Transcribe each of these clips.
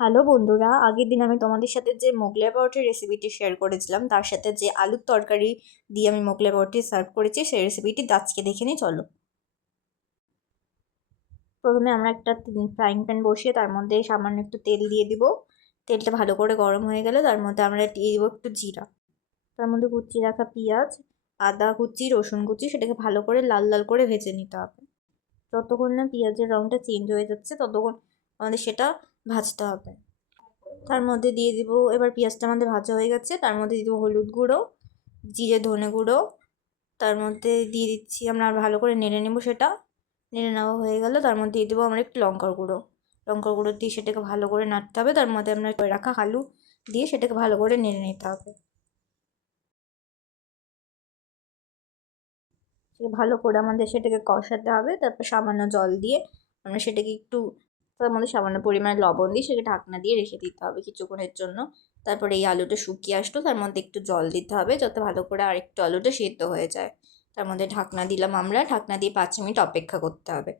Hello বন্ধুরা, আগের দিন আমি তোমাদের সাথে যে মোগলাই পরোটার রেসিপিটি শেয়ার করেছিলাম, তার সাথে যে আলুর তরকারি দিয়ে আমি মোগলাই পরোটি সার্ভ করেছি, সেই রেসিপিটি আজকে দেখে নিই চলো। প্রথমে আমরা একটা ফ্রাইং প্যান বসিয়ে তার মধ্যে সামান্য একটু তেল দিয়ে দিব। তেলটা ভালো করে গরম হয়ে গেলে তার মধ্যে আমরা দিয়ে দিব একটু জিরা। তার মধ্যে কুচিয়ে রাখা পেঁয়াজ, আদা কুচি, রসুন কুচি, সেটাকে ভালো করে লাল লাল করে ভেজে নিতে হবে। যতক্ষণ না পেঁয়াজের রঙটা চেঞ্জ হয়ে যাচ্ছে ততক্ষণ আমাদের সেটা ভাজতে হবে। তার মধ্যে দিয়ে দিব, এবার পেঁয়াজটা আমাদের ভাজা হয়ে গেছে, তার মধ্যে দিয়ে দেবো হলুদ গুঁড়ো, জিরে ধনে গুঁড়ো। তার মধ্যে দিয়ে দিচ্ছি, আমরা ভালো করে নেড়ে নেবো সেটা। নেড়ে নেওয়া হয়ে গেল, তার মধ্যে দিয়ে দেবো আমরা একটু লঙ্কার গুঁড়ো। লঙ্কার গুঁড়ো দিয়ে সেটাকে ভালো করে নাড়তে হবে। তার মধ্যে আমরা রাখা আলু দিয়ে সেটাকে ভালো করে নেড়ে নিতে হবে। ভালো করে আমাদের সেটাকে কষাতে হবে। তারপর সামান্য জল দিয়ে আমরা সেটাকে একটু, তার মধ্যে সামান্য পরিমাণে লবণ দিয়ে সেটাকে ঢাকনা দিয়ে রেখে দিতে হবে কিছুক্ষণের জন্য। তারপরে এই আলুটা শুকিয়ে আসলো, তার মধ্যে একটু জল দিতে হবে যাতে ভালো করে আরেকটু আলুটা সেদ্ধ হয়ে যায়। তার মধ্যে ঢাকনা দিলাম, আমরা ঢাকনা দিয়ে 5 মিনিট অপেক্ষা করতে হবে।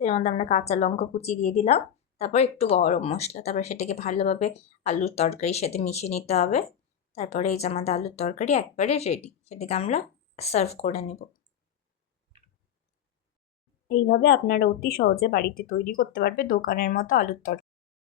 এর মধ্যে আমরা কাঁচা লঙ্কা কুচি দিয়ে দিলাম, তারপর একটু গরম মশলা, তারপর সেটাকে ভালোভাবে আলুর তরকারির সাথে মিশিয়ে নিতে হবে। তারপরে এই যে আমাদের আলুর তরকারি একবারে রেডি, সেটাকে আমরা সার্ভ করে নেব। এইভাবে আপনারা অতি সহজে বাড়িতে তৈরি করতে পারবে দোকানের মতো আলুর তরকারি।